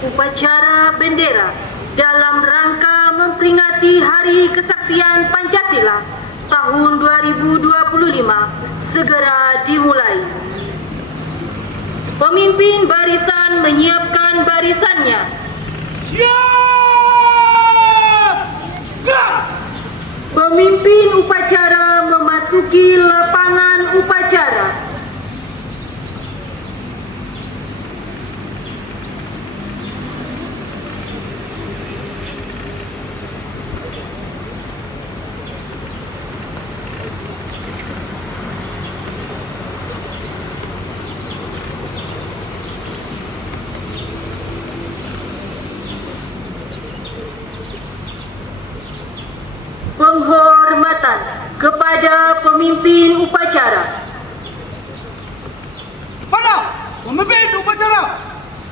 upacara bendera dalam rangka memperingati Hari Kesaktian Pancasila tahun 2025 segera dimulai. Pemimpin barisan menyiapkan barisannya. Siap! Gerak! Pemimpin upacara memasuki lapangan upacara. Penghormatan kepada pemimpin upacara. Pada pemimpin upacara,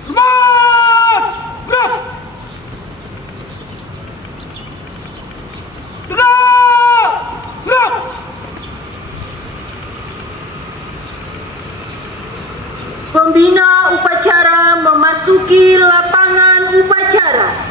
hormat! Gerak! Tegak! Gerak! Pembina upacara memasuki lapangan upacara.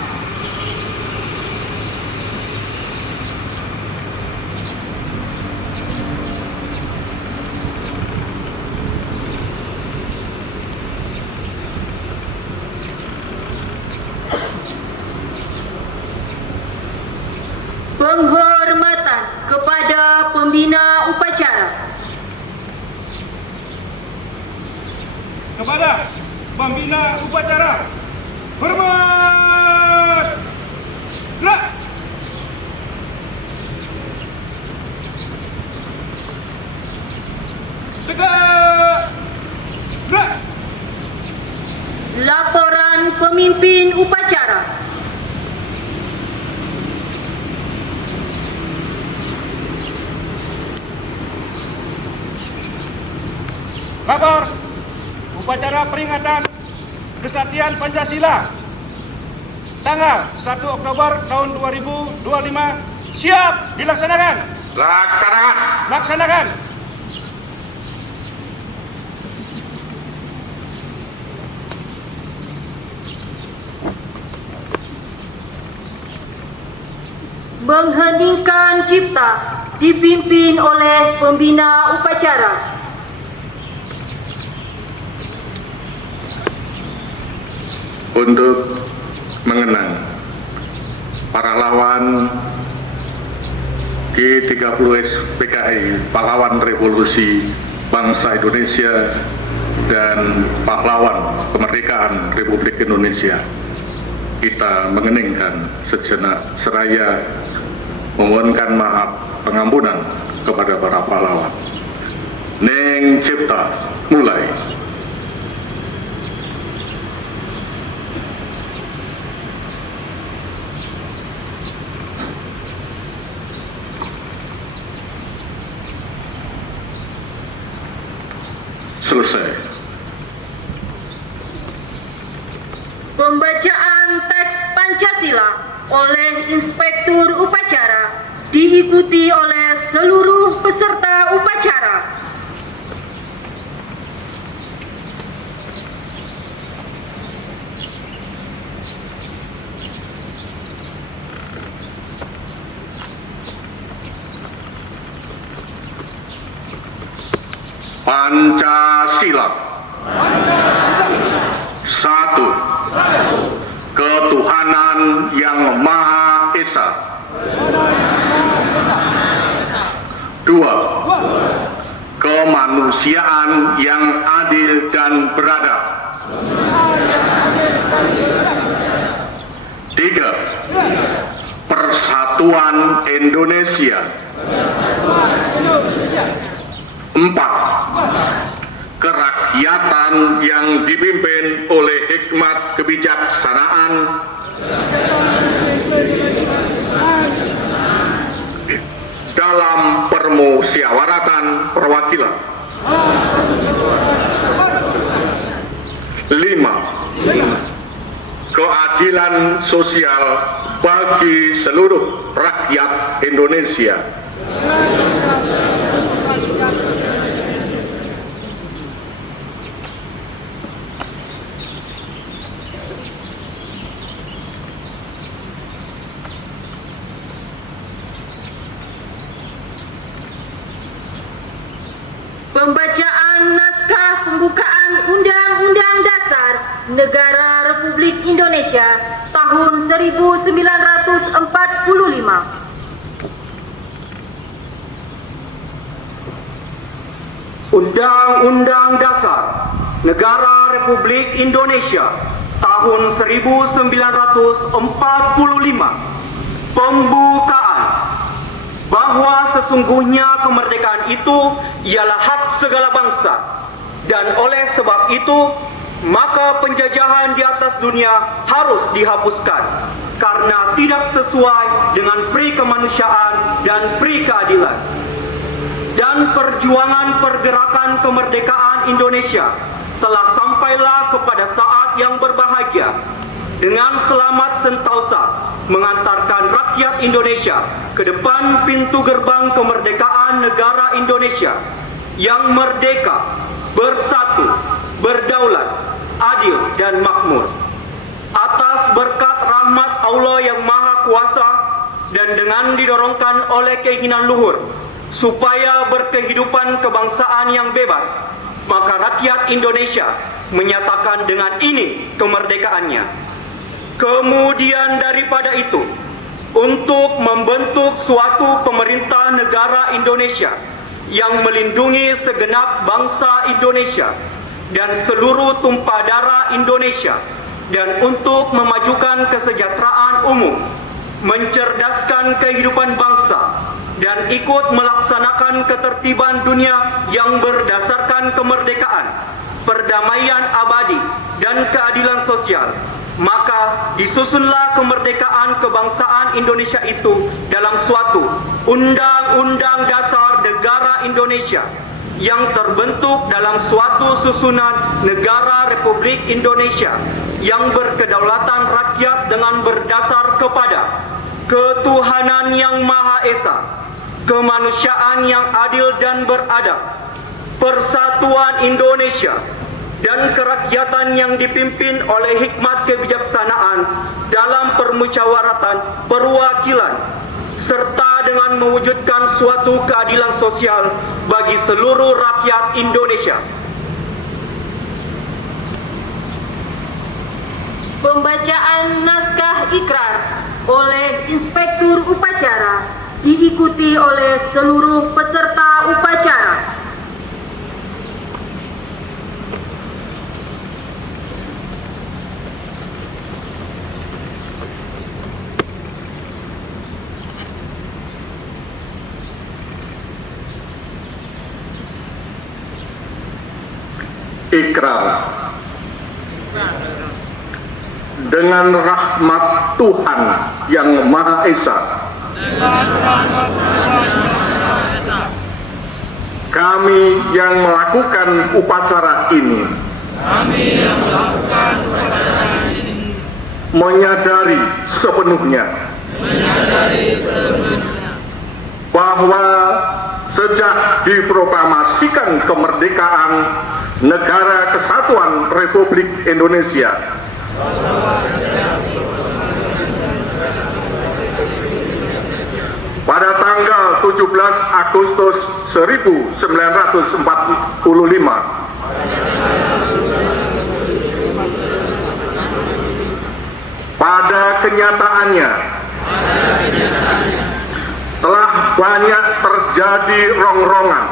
Penghormatan kepada pembina upacara. Kepada pembina upacara, hormat! Gerak! Tegak! Gerak! Laporan pemimpin upacara. Lapor upacara peringatan Kesaktian Pancasila tanggal 1 Oktober tahun 2025 siap dilaksanakan. Laksanakan. Laksanakan. Mengheningkan cipta dipimpin oleh pembina upacara. Untuk mengenang pahlawan G30S PKI, pahlawan revolusi bangsa Indonesia dan pahlawan kemerdekaan Republik Indonesia. Kita mengeningkan sejenak seraya memohonkan maaf pengampunan kepada para pahlawan. Neng Cipta, mulai. Selesai. Pembacaan teks Pancasila oleh Inspektur Upacara diikuti oleh seluruh peserta upacara. Pancasila. Satu. Ketuhanan yang Maha Esa. Dua. Kemanusiaan yang adil dan beradab. Tiga. Persatuan Indonesia. Empat. Kerakyatan yang dipimpin oleh hikmat kebijaksanaan. Dalam permusyawaratan perwakilan. 5. Keadilan sosial bagi seluruh rakyat Indonesia. Republik Indonesia tahun 1945. Undang-Undang Dasar Negara Republik Indonesia tahun 1945 pembukaan bahwa sesungguhnya kemerdekaan itu ialah hak segala bangsa, dan oleh sebab itu maka penjajahan di atas dunia harus dihapuskan karena tidak sesuai dengan pri kemanusiaan dan pri keadilan. Dan perjuangan pergerakan kemerdekaan Indonesia telah sampailah kepada saat yang berbahagia dengan selamat sentosa mengantarkan rakyat Indonesia ke depan pintu gerbang kemerdekaan negara Indonesia yang merdeka, bersatu, berdaulat, adil dan makmur. Atas berkat rahmat Allah yang Maha Kuasa dan dengan didorongkan oleh keinginan luhur supaya berkehidupan kebangsaan yang bebas, maka rakyat Indonesia menyatakan dengan ini kemerdekaannya. Kemudian daripada itu, untuk membentuk suatu pemerintah negara Indonesia yang melindungi segenap bangsa Indonesia dan seluruh tumpah darah Indonesia, dan untuk memajukan kesejahteraan umum, mencerdaskan kehidupan bangsa, dan ikut melaksanakan ketertiban dunia yang berdasarkan kemerdekaan, perdamaian abadi, dan keadilan sosial, maka disusunlah kemerdekaan kebangsaan Indonesia itu dalam suatu Undang-Undang Dasar Negara Indonesia yang terbentuk dalam suatu susunan Negara Republik Indonesia yang berkedaulatan rakyat dengan berdasar kepada ketuhanan yang Maha Esa, kemanusiaan yang adil dan beradab, persatuan Indonesia, dan kerakyatan yang dipimpin oleh hikmat kebijaksanaan dalam permusyawaratan perwakilan, serta dengan mewujudkan suatu keadilan sosial bagi seluruh rakyat Indonesia. Pembacaan naskah ikrar oleh Inspektur Upacara diikuti oleh seluruh peserta upacara. Ikrar. Dengan rahmat Tuhan yang Maha Esa, kami yang melakukan upacara ini menyadari sepenuhnya bahwa sejak diproklamasikan kemerdekaan Negara Kesatuan Republik Indonesia pada tanggal 17 Agustus 1945, pada kenyataannya telah banyak terjadi rongrongan,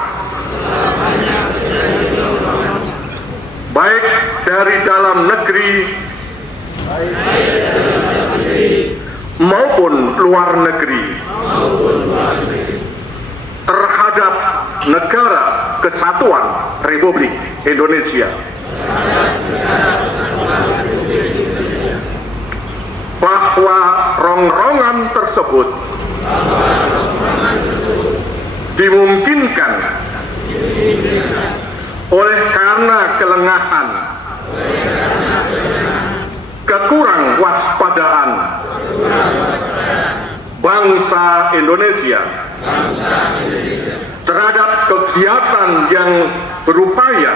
baik dari dalam negeri maupun luar negeri terhadap Negara Kesatuan Republik Indonesia, bahwa rongrongan tersebut dimungkinkan oleh karena kelengahan, kekurang waspadaan bangsa Indonesia terhadap kegiatan yang berupaya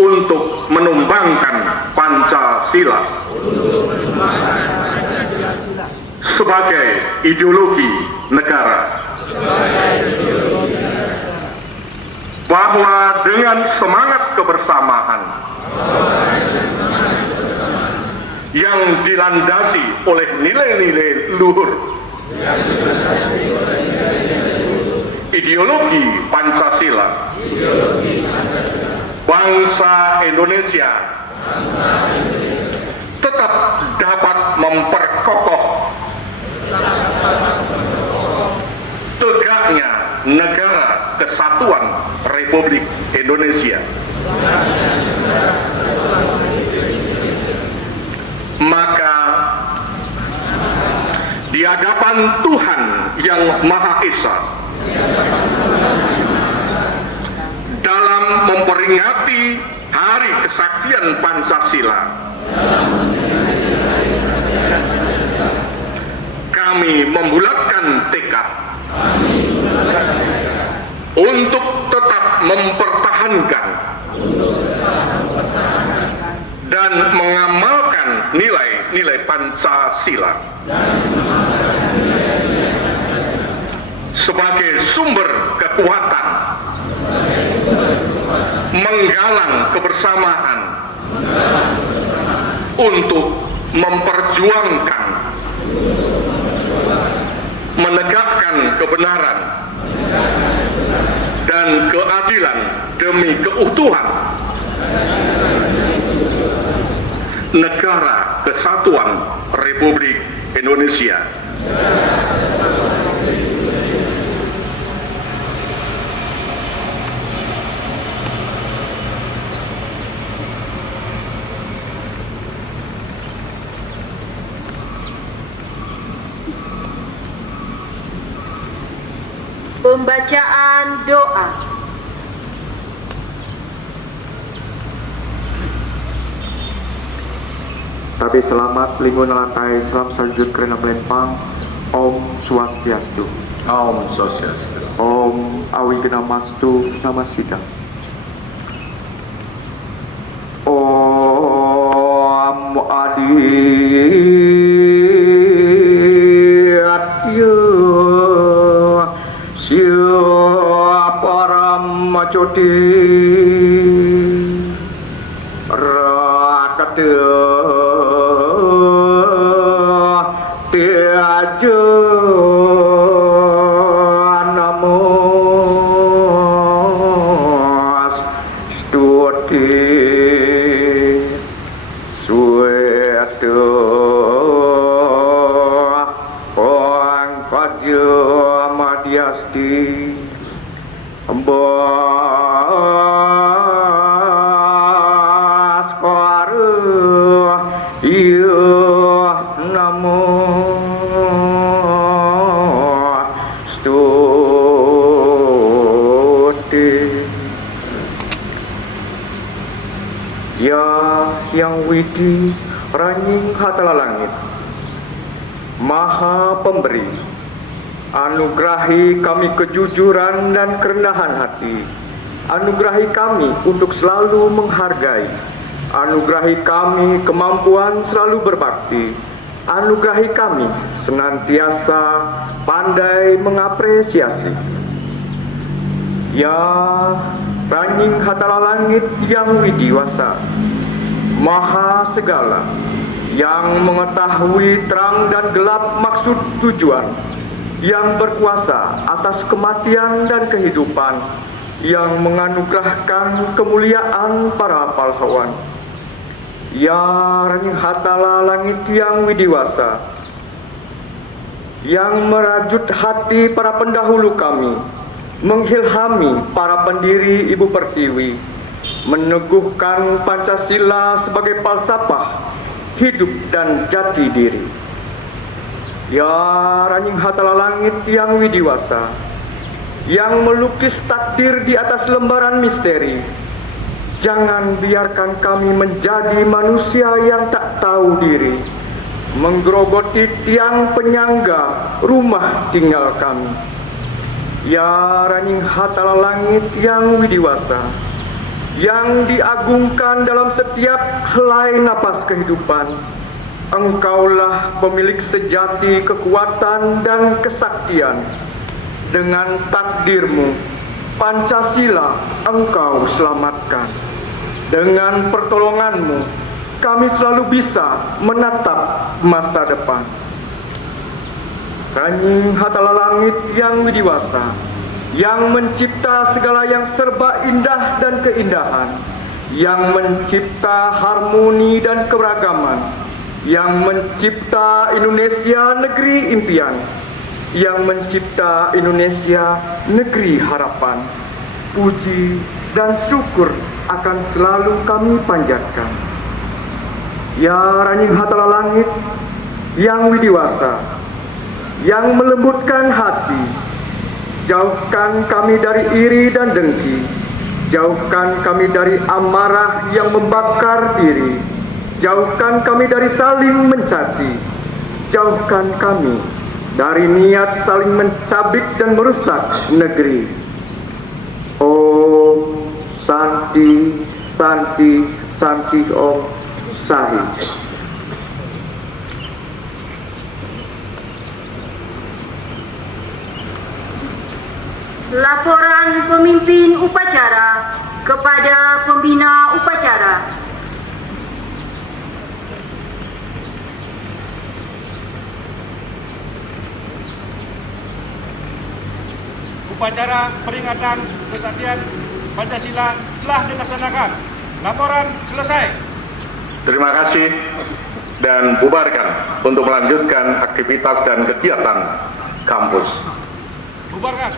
untuk menumbangkan Pancasila sebagai ideologi negara, bahwa dengan semangat kebersamaan yang dilandasi oleh nilai-nilai luhur, ideologi Pancasila, bangsa Indonesia tetap dapat memperkokoh tegaknya negara kesatuan Republik Indonesia. Maka di hadapan Tuhan yang Maha Esa, dalam memperingati Hari Kesaktian Pancasila, kami membulatkan tekad untuk tetap mempertahankan dan mengamalkan nilai-nilai Pancasila sebagai sumber kekuatan, menggalang kebersamaan untuk memperjuangkan, menegakkan kebenaran dan keadilan demi keutuhan Negara Kesatuan Republik Indonesia. Pembacaan doa. Tapi selamat lingun lantai selam saljut kerana melempang. Om Swastiastu. Om Swastiastu. Om Awigamastu Namasida. Om Aditya Siaparamacoti Rakata Tiaja Namos Stuti Sueto Orang Padya Madiasti Bas Para Iya Namo Stuti. Ya yang widi ranying hatala langit, Maha Pemberi, anugerahi kami kejujuran dan kerendahan hati. Anugerahi kami untuk selalu menghargai. Anugerahi kami kemampuan selalu berbakti. Anugerahi kami senantiasa pandai mengapresiasi. Ya ranying hatala langit yang widiwasa, Maha segala, yang mengetahui terang dan gelap maksud tujuan, yang berkuasa atas kematian dan kehidupan, yang menganugerahkan kemuliaan para pahlawan. Ya ranying hatala langit yang widiwasa, yang merajut hati para pendahulu kami, mengilhami para pendiri Ibu Pertiwi, meneguhkan Pancasila sebagai falsafah hidup dan jati diri. Ya ranying hatala langit yang widiwasa, yang melukis takdir di atas lembaran misteri, jangan biarkan kami menjadi manusia yang tak tahu diri, menggerogoti tiang penyangga rumah tinggal kami. Ya ranying hatala langit yang widiwasa, yang diagungkan dalam setiap helai napas kehidupan, Engkaulah pemilik sejati kekuatan dan kesaktian. Dengan takdir-Mu, Pancasila Engkau selamatkan. Dengan pertolongan-Mu, kami selalu bisa menatap masa depan. Ranying hatala langit yang widiwasa, yang mencipta segala yang serba indah dan keindahan, yang mencipta harmoni dan keberagaman, yang mencipta Indonesia negeri impian, yang mencipta Indonesia negeri harapan. Puji dan syukur akan selalu kami panjatkan. Ya ranying hatala langit yang widiwasa, yang melembutkan hati, jauhkan kami dari iri dan dengki, jauhkan kami dari amarah yang membakar diri, jauhkan kami dari saling mencaci, jauhkan kami dari niat saling mencabik dan merusak negeri. Om Santi Santi Santi Om Sahi. Laporan pemimpin upacara kepada pembina upacara. Upacara peringatan kesaktian Pancasila telah dilaksanakan. Laporan selesai. Terima kasih dan bubarkan untuk melanjutkan aktivitas dan kegiatan kampus. Bubarkan.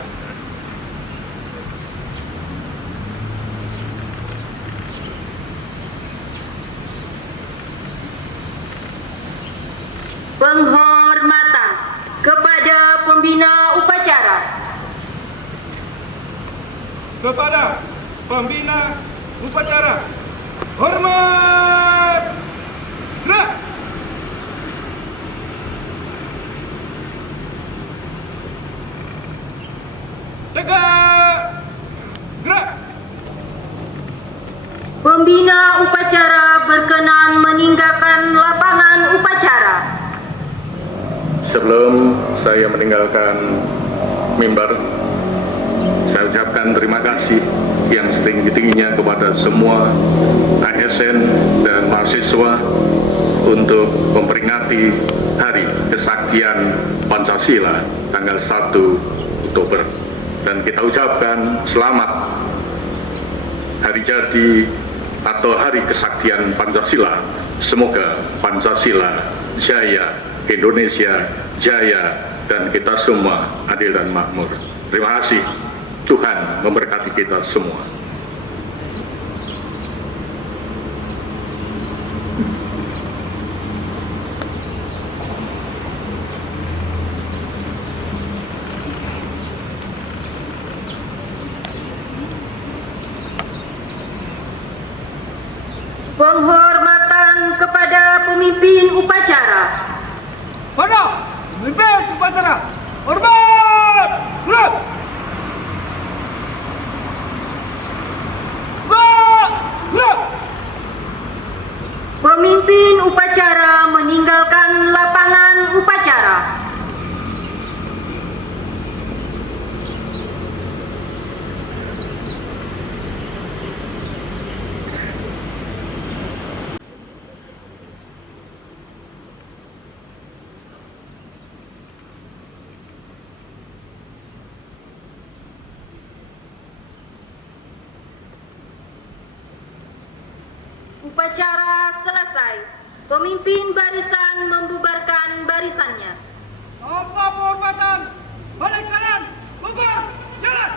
Penghormatan kepada pembina upacara. Kepada pembina upacara, hormat, gerak. Tegak, gerak. Pembina upacara berkenan meninggalkan lapangan upacara. Sebelum saya meninggalkan mimbar, saya ucapkan terima kasih yang setinggi-tingginya kepada semua ASN dan mahasiswa untuk memperingati Hari Kesaktian Pancasila tanggal 1 Oktober. Dan kita ucapkan selamat hari jadi atau Hari Kesaktian Pancasila. Semoga Pancasila jaya, Indonesia jaya, dan kita semua adil dan makmur. Terima kasih. Tuhan memberkati kita semua. Penghormatan kepada pemimpin upacara. Pada pemimpin upacara, hormat, gerak. Pemimpin upacara meninggalkan lapangan upacara. Upacara selesai. Pemimpin barisan membubarkan barisannya. Tanpa penghormatan, balik kanan, bubar, jalan.